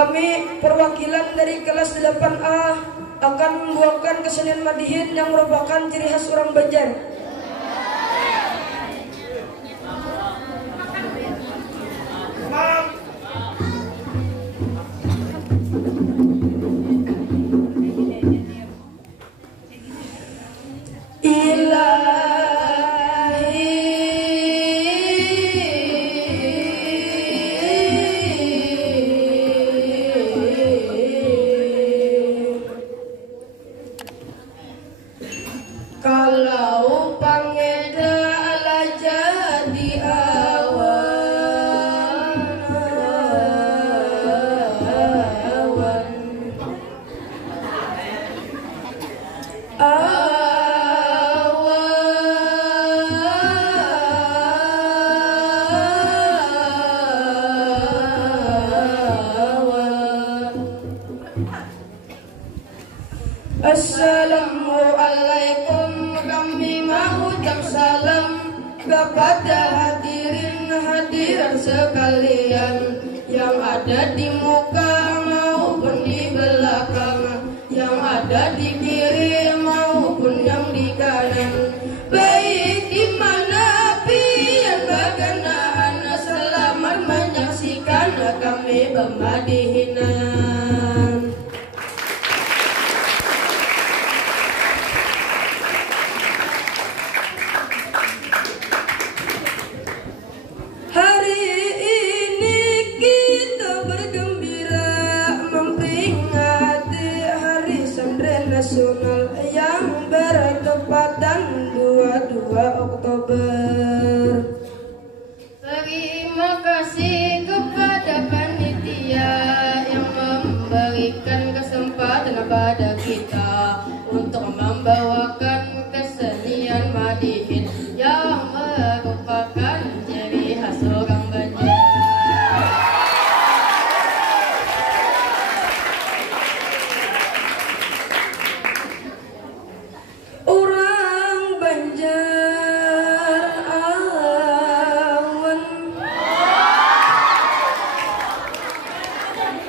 Kami perwakilan dari kelas 8A akan membawakan kesenian Madihin yang merupakan ciri khas orang Banjar. Kalau pangeda ala jadi awan, Assalamualaikum, kami mengucap salam kepada hadirin hadirat sekalian yang ada di muka maupun di belakang, yang ada di kiri maupun yang di kanan, baik di mana pian baganaan, selamat menyaksikan kami Madihinan. Nasional yang bertepatan 22 Oktober. Terima kasih kepada panitia yang memberikan kesempatan kepada kita untuk membawakan kesenian Madihin yang merupakan ciri khas orang Banjar.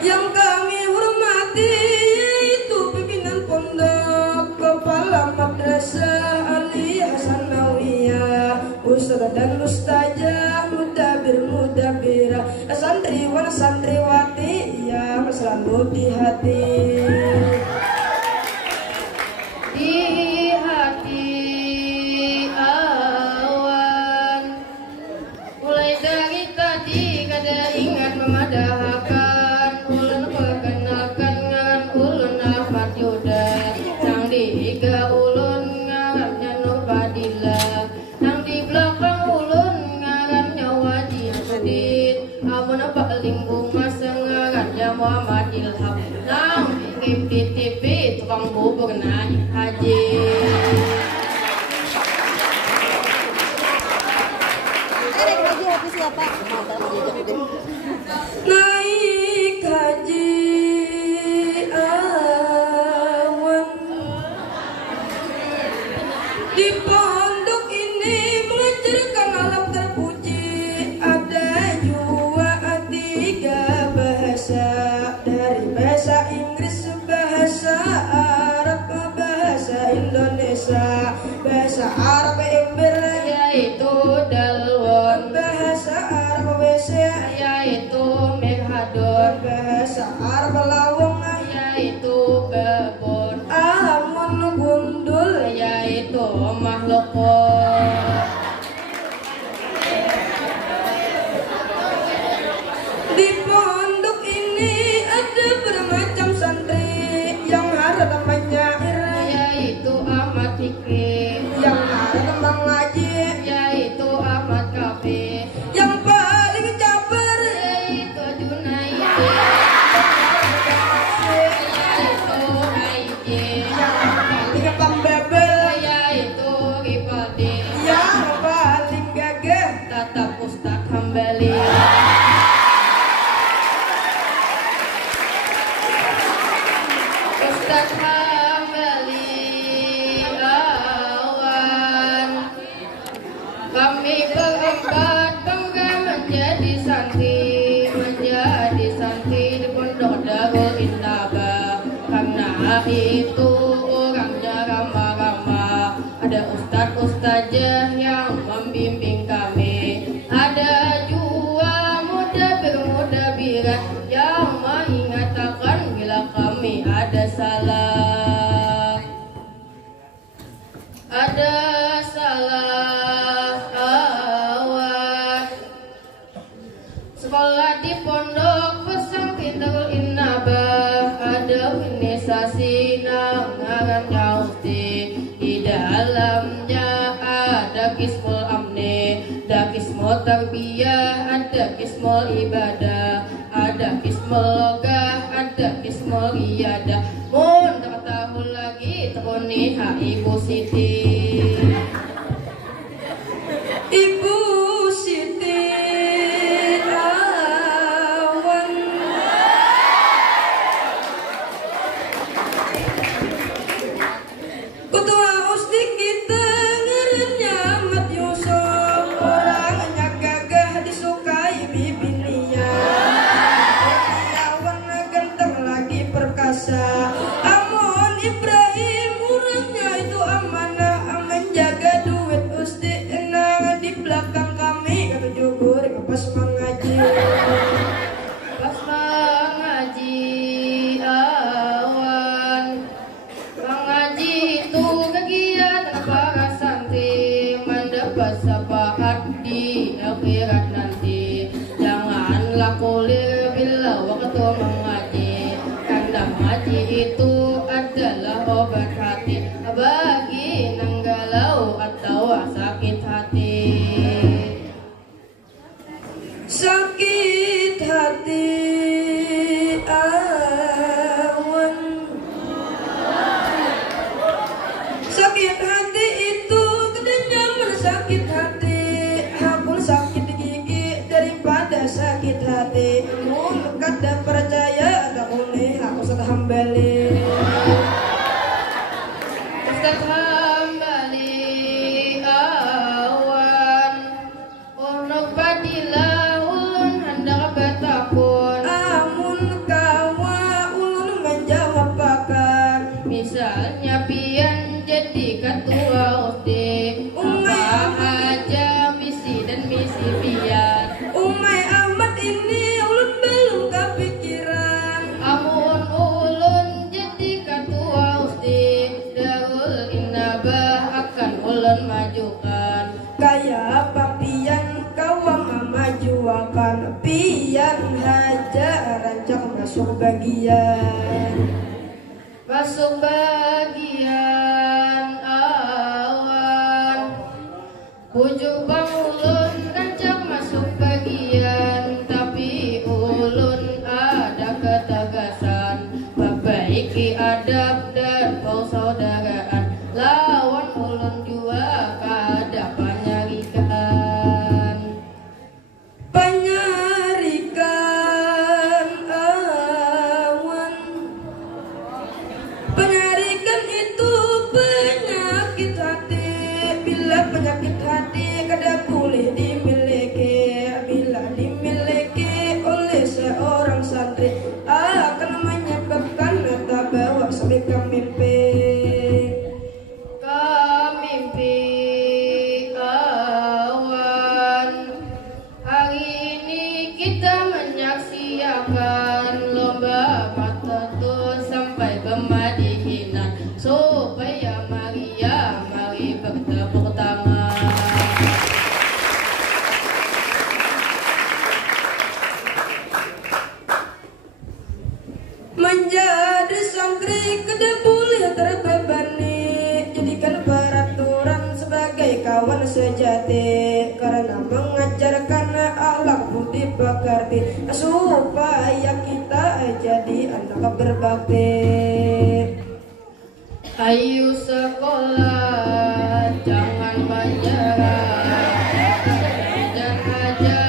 Yang kami hormati yaitu pimpinan pondok, kepala madrasah Ali Hasanawiyah, ustaz dan ustazah, mudabir-mudabirah, santriwan santriwati yang selalu di hati. Di hati awan, mulai dari tadi kada ingat memadahkan. Muhammad Ilham nang TV tukang bubur nanya haji. Siapa? Naik haji awan di pondok ini mengajarkan alam terpuji, ada juga 3 bahasa, dari bahasa Inggris, bahasa Arab, bahasa Indonesia. Bahasa Arab Ember Yaitu dalwon, bahasa Arab WC yaitu merhadon, bahasa Arab lawang yaitu babon, amun gundul yaitu makhlukon. Di pondok ini ada bermacam santri, yang ada namanya Yaitu Ahmad Fikri, yang ada tembang ngaji, yaitu Ahmad Kafi, yang paling caper yaitu Junaidi, yaitu Aiji, yang paling pembebel, yaitu Ripadi, yang paling gagah Tatap Ustadz Hambali. Ustadz Hambali awan, kami berempat bangga menjadi santri di pondok Ustadz ustazah yang membimbing kami. Ada juga mudabbir-mudabbirat yang mengingatkan bila kami ada salah. Ada salah awas. Sekolah di pondok pesantren Darul Innabah, ada organisasi nangaran jauhti. Di dalamnya ada kismul amni, ada kismul tarbiyah, ada kismul ibadah, ada kismul logah, ada kismul riyadah. Mun tak tahu lagi teruni Ibu Siti. Ibu Siti awan. Ketua Ustik kita ngarannya Ahmad Yusuf, orangnya gagah disukai bibinya. Awan ganteng lagi perkasa. Amon Ibrahim orangnya itu amanah, menjaga duit Ustik enak di belakang kami. Kata Jugur pas mengaji. Pas mengaji awan, mengaji itu kegiatan para santri mendapat syafaat di akhirat nanti. Janganlah kulir bila waktu mengaji, karena mengaji itu adalah obat hati bagi nanggalau atau sakit hati. Sakit hati awan. Sakit hati itu kedenyaman sakit hati. Hakul sakit gigi daripada sakit hati. Mun kada percaya tak boleh aku sudah hambali. Ustadz hambali awan, untuk padilah ulun hendak bertakun. Amun kawa ulun menjawab pakar. Misalnya pian jadi ketua USDIK, apa aja misi dan misi pian. Umay Ahmad ini ulun belum kepikiran. Amun ulun jadi ketua USDIK, Darul Innabah akan ulun majukan. Kayak papian kawam memajuakan, pian haja rancang masuk bagian. Masuk bagian awan, bujuk bang ulun rancang masuk bagian. Tapi ulun ada ketegasan, perbaiki adab dan persaudaraan. Lawan ulun jua kada penyarikan. Penyarikan awan. Penyarikan itu penyakit hati. Bila penyakit hati kada boleh dimiliki. Bila dimiliki oleh seorang santri, akan menyebabkan tak bawa sampai ke mimpi. Mimpi awan, hari ini kita menyaksikan lomba matatus sampai ke Madihinan, supaya mari bertepuk tangan. Menjadi santri kada boleh terbebani. Jadikan peraturan sebagai kawan sejati, karena mengajarkan akhlak budi pekerti, supaya kita jadi anak berbakti. Ayo sekolah, jangan menyerah. Dan aja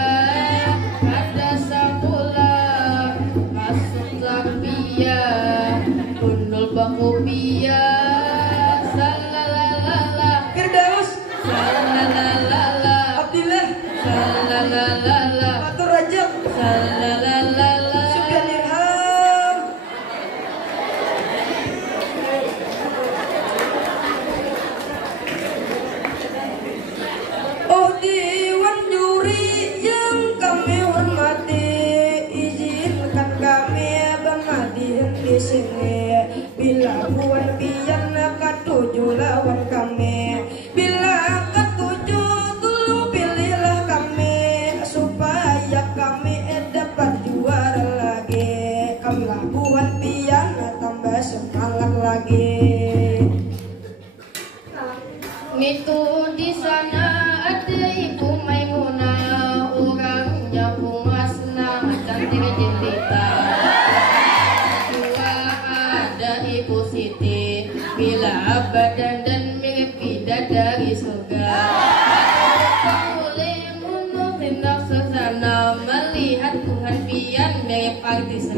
ada sekolah, masuk tarbiyah, undul bakupiyah. Salalalala, Firdaus, salalalala, Abdillah, salalalala, Fatur Rajab, salalalala. Sufyan Irham.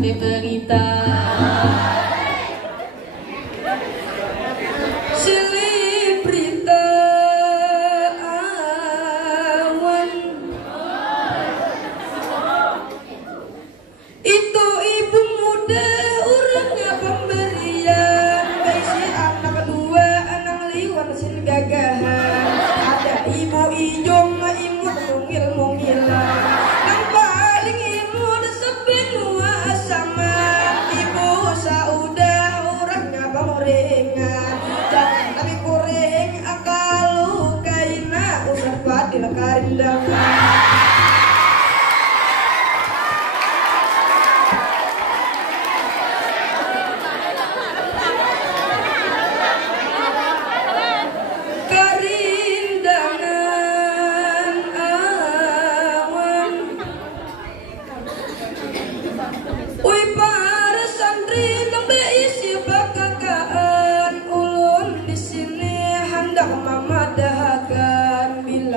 sampai berita. Silih berita awan itu ibu muda orangnya pemberian besi anak kedua anak liwan sin gagahan ada ibu ijom imut mungil-mungilan yang paling imut sebenua sama ibu saudah orangnya penguringan jangan tapi kuring akal kaina usah padil karindangan.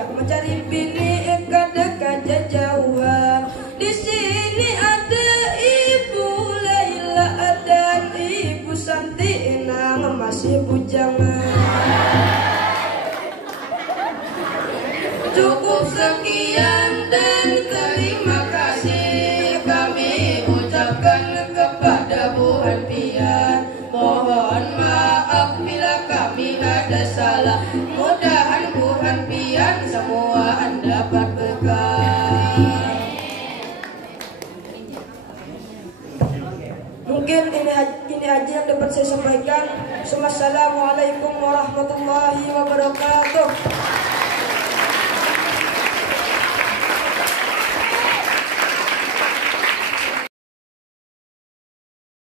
Mencari bini dekat jauhan. Di sini ada Ibu Laila dan Ibu Santi nang masih bujangan. Cukup sekian dan terima kasih kami ucapkan kepada Bu Hanpian. Mohon maaf bila kami ada salah. Mudahan Bu Hanpian semua dapat berkah. Mungkin ini aja yang dapat saya sampaikan. Assalamualaikum warahmatullahi wabarakatuh.